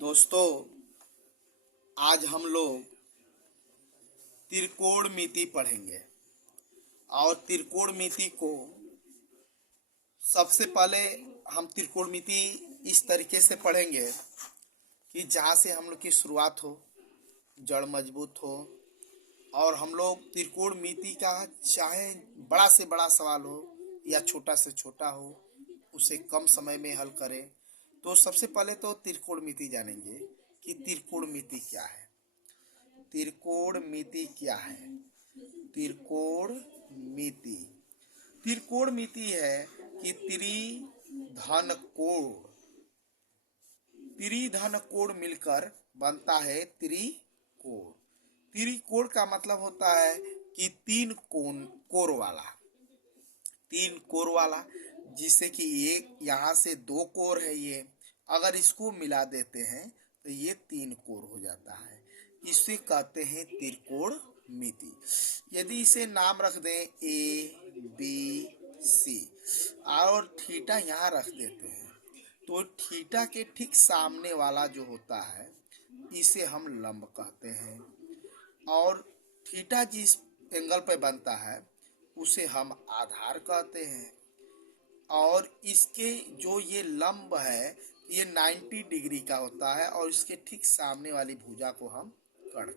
दोस्तों, आज हम लोग त्रिकोणमिति पढ़ेंगे। और त्रिकोणमिति को सबसे पहले हम त्रिकोणमिति इस तरीके से पढ़ेंगे कि जहाँ से हम लोग की शुरुआत हो, जड़ मजबूत हो, और हम लोग त्रिकोणमिति का चाहे बड़ा से बड़ा सवाल हो या छोटा से छोटा हो, उसे कम समय में हल करें। तो सबसे पहले तो त्रिकोणमिति जानेंगे कि त्रिकोणमिति क्या है। त्रिकोणमिति क्या है? त्रिकोणमिति त्रिकोणमिति है कि त्रिधन कोण मिलकर बनता है त्रिकोण। त्रिकोण का मतलब होता है कि तीन कोर वाला, जिससे कि एक यहाँ से दो कोर है, ये अगर इसको मिला देते हैं तो ये तीन कोर हो जाता है। इसे कहते हैं त्रिकोणमिति। यदि इसे नाम रख दें ABC और थीटा यहाँ रख देते हैं, तो थीटा के ठीक सामने वाला जो होता है इसे हम लंब कहते हैं। और थीटा जिस एंगल पे बनता है उसे हम आधार कहते हैं। और इसके जो ये लंब है ये 90 डिग्री का होता है, और इसके ठीक सामने वाली भुजा को हम कर्ण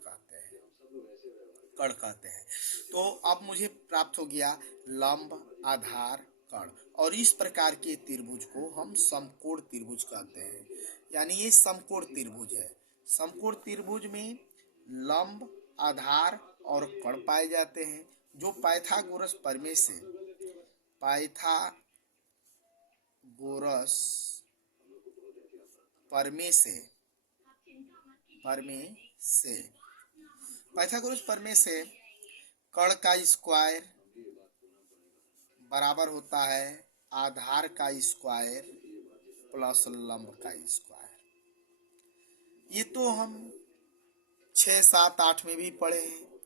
कहते हैं। तो अब मुझे प्राप्त हो गया लंब, आधार, कर्ण, और इस प्रकार के त्रिभुज को हम समकोण त्रिभुज कहते हैं। यानी ये समकोण त्रिभुज है। समकोण त्रिभुज में लंब, आधार और कर्ण पाए जाते हैं, जो पाइथागोरस प्रमेय से कर्ण का स्क्वायर बराबर होता है आधार का स्क्वायर प्लस लंब का स्क्वायर। ये तो हम 6, 7, 8 में भी पढ़े हैं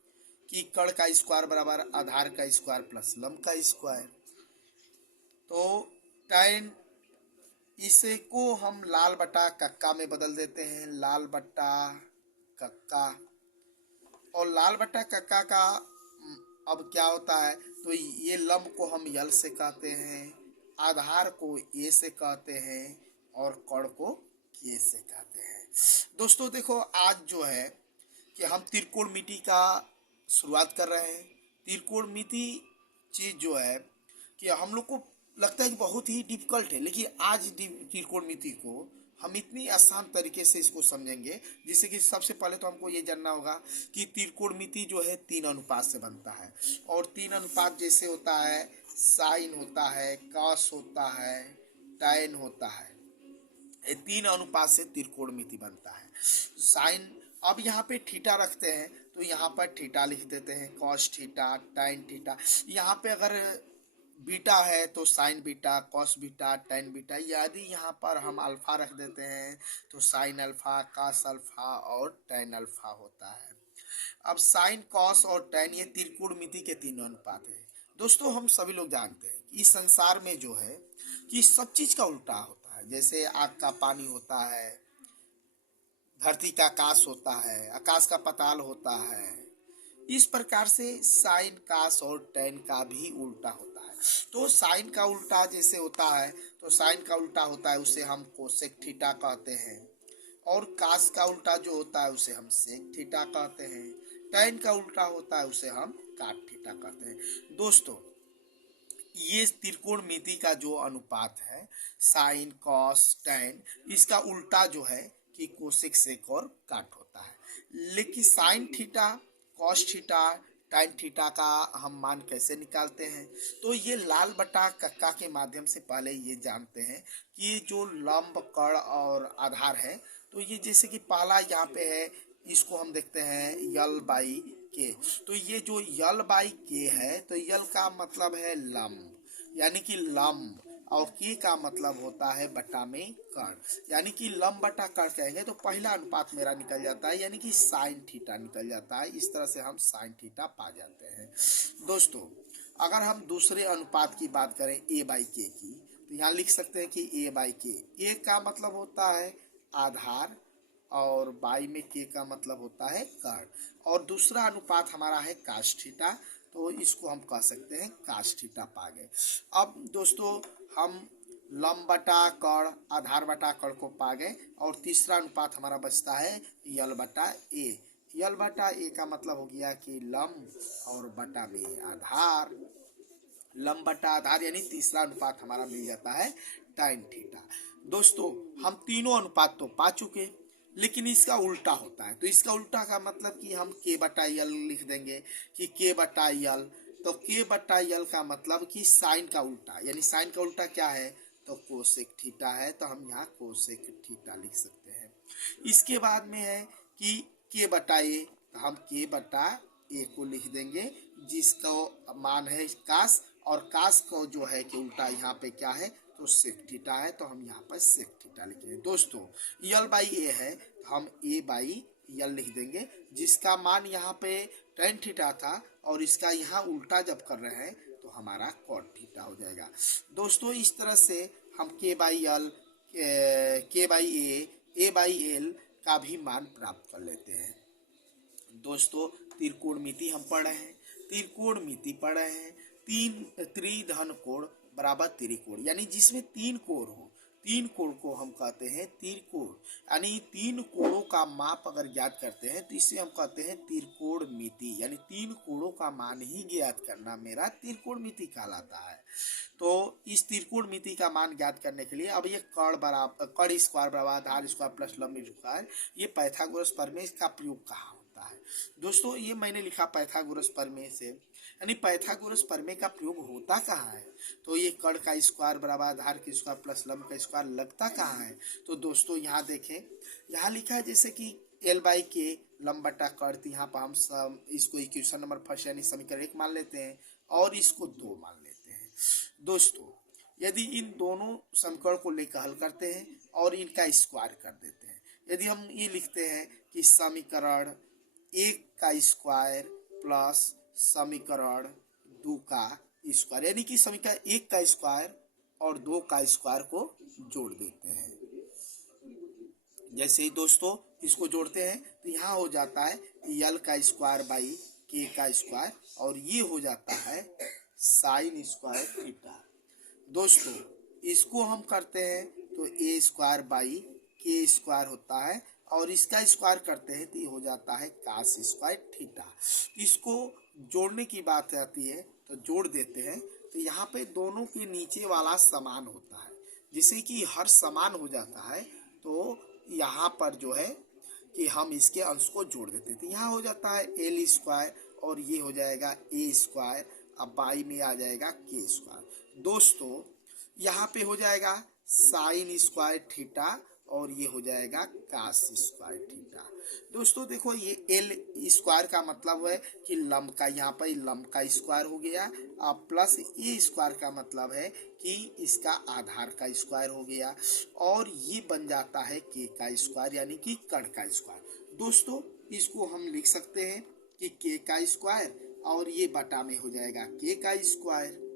कि कर्ण का स्क्वायर बराबर आधार का स्क्वायर प्लस लंब का स्क्वायर। तो tan इसे को हम लाल बटा कक्का में बदल देते हैं, लाल बटा कक्का। और लाल बटा कक्का का अब क्या होता है, तो ये लंब को हम यल से कहते हैं, आधार को ए से कहते हैं, और कर्ण को के से कहते हैं। दोस्तों देखो, आज जो है कि हम त्रिकोणमिति का शुरुआत कर रहे हैं। त्रिकोणमिति चीज जो है कि हम लोग को लगता है कि बहुत ही डिफिकल्ट है, लेकिन आज त्रिकोणमिति को हम इतनी आसान तरीके से इसको समझेंगे, जिससे कि सबसे पहले तो हमको ये जानना होगा कि त्रिकोणमिति जो है 3 अनुपात से बनता है। और 3 अनुपात जैसे होता है साइन होता है, कॉस होता है, टैन होता है। ये 3 अनुपात से त्रिकोणमिति बनता है। साइन, अब यहाँ पे थीटा रखते हैं तो यहाँ पर थीटा लिख देते हैं, कॉस थीटा, टैन थीटा। यहाँ पे अगर बीटा है तो sign beta, cos beta, tan beta. यदि यहाँ पर हम अल्फा रख देते हैं तो साइन अल्फा, कॉस अल्फा और टैन अल्फा होता है। अब साइन, कॉस और टैन ये त्रिकोणमिति के 3 अनुपात है। दोस्तों, हम सभी लोग जानते हैं कि इस संसार में जो है कि सब चीज का उल्टा होता है। जैसे आग का पानी होता है, धरती का आकाश होता है, आकाश का पाताल होता है। इस प्रकार से साइन, कॉस और टैन का भी उल्टा होता है। तो साइन का उल्टा जैसे होता है, तो साइन का उल्टा होता है उसे हम कोसेक थीटा कहते हैं। और कॉस का उल्टा जो होता है उसे हम सेक थीटा कहते हैं। टैन का उल्टा होता है उसे हम काट थीटा कहते हैं। दोस्तों, ये त्रिकोणमिति का जो अनुपात है साइन, कॉस, टैन, इसका उल्टा जो है कि कोसेक, सेक और काट होता है। लेकिन sine theta, cos theta, tan theta का हम मान कैसे निकालते हैं, तो ये लाल बटा कक्का के माध्यम से पहले ये जानते हैं कि जो लंब, कर्ण और आधार है, तो ये जैसे कि पहला यहाँ पे है, इसको हम देखते हैं यल बाई के। तो ये जो यल बाई के है, तो यल का मतलब है लंब, यानी कि लंब, और के का मतलब होता है बटा में कर्ण, यानी कि लंब बटा कर्ण कहेंगे तो पहला अनुपात मेरा निकल जाता है, यानी कि साइन थीटा निकल जाता है। इस तरह से हम साइन थीटा पा जाते हैं। दोस्तों, अगर हम दूसरे अनुपात की बात करें ए बाई के की, तो यहाँ लिख सकते हैं कि ए बाई के। ए का मतलब होता है आधार, और बाई में के का मतलब होता है कर्ण, और दूसरा अनुपात हमारा है काश थीटा, तो इसको हम कह सकते हैं काश थीटा पा गए। अब दोस्तों हम लंब बटा कर्ण, आधार बटा कर्ण को पा गए, और तीसरा अनुपात हमारा बचता है यल बटा ए। यल बटा ए का मतलब हो गया कि लंब और बटा में आधार, लंब बटा आधार, यानी तीसरा अनुपात हमारा मिल जाता है tan थीटा। दोस्तों हम तीनों अनुपात तो पा चुके, लेकिन इसका उल्टा होता है। तो इसका उल्टा का मतलब कि हम k बटा यल लिख देंगे कि k बटा यल, तो k बटा यल का मतलब कि साइन का उल्टा, यानी साइन का उल्टा क्या है, तो कोसेक थीटा है, तो हम यहाँ कोसेक थीटा लिख सकते हैं। इसके बाद में है कि k बटा ए, तो हम k बटा ए को लिख देंगे, जिसका मान है कास, और कास को जो है कि उल्टा यहाँ पे क्या है, तो सेक थीटा है, तो हम यहाँ पर सेक थीटा लिखेंगे। दोस्तों यल बाई ए है, तो हम ए बाई यल लिख देंगे, जिसका मान यहाँ पे tan थीटा था, और इसका यहाँ उल्टा जब कर रहे हैं तो हमारा cot थीटा हो जाएगा। दोस्तों इस तरह से हम k by L, k by A by L का भी मान प्राप्त कर लेते हैं। दोस्तों त्रिकोणमिति हम पढ़ रहे हैं, त्रिकोणमिति पढ़ रहे हैं, तीन त्रिधन कोण बराबर त्रिकोण, यानी जिसमें तीन कोण हो, तीन कोण को हम कहते हैं त्रिकोण, यानी तीन कोणों का माप अगर ज्ञात करते हैं तो इसे हम कहते हैं त्रिकोणमिति, यानी तीन कोणों का मान ही ज्ञात करना मेरा त्रिकोणमिति कहलाता है। तो इस त्रिकोणमिति का मान ज्ञात करने के लिए अब ये कर्ण स्क्वायर बराबर आधार स्क्वायर प्लस लंब स्क्वायर, ये पाइथागोरस प्रमेय का प्रयोग कहाँ होता है। दोस्तों ये मैंने लिखा पाइथागोरस प्रमेय से, यानी पाइथागोरस प्रमेय का प्रयोग होता कहाँ है, तो ये कर्ण का स्क्वायर बराबर आधार की स्क्वायर प्लस लंब का स्क्वायर लगता कहाँ है। तो दोस्तों यहाँ देखें, यहाँ लिखा है जैसे कि एल बाई के लंब बटा कर्ण, तो यहाँ पर हम इसको इक्वेशन नंबर फर्स्ट यानी समीकरण 1 मान लेते हैं, और इसको 2 मान लेते हैं। दोस्तों यदि इन दोनों समीकरण को लेकर हल करते हैं और इनका स्क्वायर कर देते हैं, यदि हम ये लिखते हैं कि समीकरण 1 का स्क्वायर प्लस समीकरण 2 का स्क्वायर, यानी कि समीकरण 1 का स्क्वायर और 2 का स्क्वायर को जोड़ देते हैं। जैसे ही दोस्तों इसको जोड़ते हैं तो यहाँ हो जाता है यल का स्क्वायर बाई के का स्क्वायर, और ये हो जाता है साइन स्क्वायर थीटा। दोस्तों इसको हम करते हैं तो ए स्क्वायर बाई के स्क्वायर होता है, और इसका स्क्वायर करते हैं तो ये हो जाता है कास स्क्वायर थीटा। इसको जोड़ने की बात आती है तो जोड़ देते हैं, तो यहाँ पे दोनों के नीचे वाला समान होता है, जिसे कि हर समान हो जाता है, तो यहाँ पर जो है कि हम इसके अंश को जोड़ देते हैं, तो यहाँ हो जाता है एल स्क्वायर, और ये हो जाएगा ए स्क्वायर, अब बाई में आ जाएगा के स्क्वायर। दोस्तों यहाँ पे हो जाएगा साइन स्क्वायर थीटा, और ये हो जाएगा कास स्क्वायर थीटा। दोस्तों देखो ये एल स्क्वायर का मतलब है कि लंब का, यहाँ पर लंब का स्क्वायर हो गया, अब प्लस ए स्क्वायर का मतलब है कि इसका आधार का स्क्वायर हो गया, और ये बन जाता है के का स्क्वायर, यानी कि कर्ण का स्क्वायर। दोस्तों इसको हम लिख सकते हैं कि के का स्क्वायर, और ये बटा में हो जाएगा के का स्क्वायर,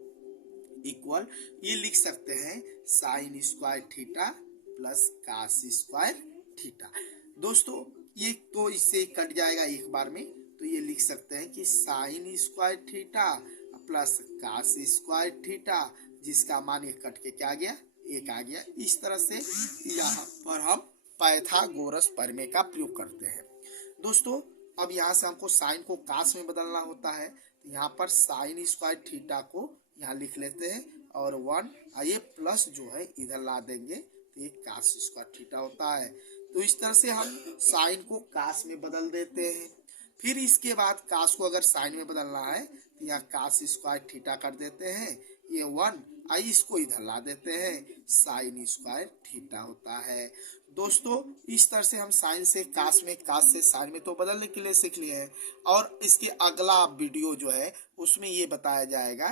इक्वल ये लिख सकते हैं sine square theta plus cos square theta. दोस्तों ये तो इससे कट जाएगा एक बार में, तो ये लिख सकते हैं कि sine square theta plus cos square theta, जिसका मान ये कट के क्या आ गया, 1 आ गया। इस तरह से यहाँ पर हम पाइथागोरस प्रमेय का प्रयोग करते हैं। दोस्तों अब यहाँ से हमको साइन को कास में बदलना होता है, तो यहाँ पर साइन स्क्वायर थीटा को यहाँ लिख लेते हैं, और 1 ये प्लस जो है इधर ला देंगे, तो ये कास स्क्वायर थीटा होता है। तो इस तरह से हम साइन को कास में बदल देते हैं। फिर इसके बाद कास को अगर साइन में बदलना है तो यहाँ कास स्क्वायर थीटा कर देते हैं, ये 1 इसको इधर ला देते हैं, साइन स्क्वायर थीटा होता है। दोस्तों इस तरह से हम साइन से कास में, कास से साइन में तो बदलने के लिए सीख लिए हैं, और इसके अगला वीडियो जो है उसमें ये बताया जाएगा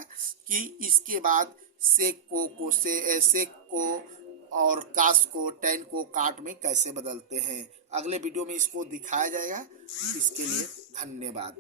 कि इसके बाद सेक को और कास को tan को काट में कैसे बदलते हैं। अगले वीडियो में इसको दिखाया जाएगा। इसके लिए धन्यवाद।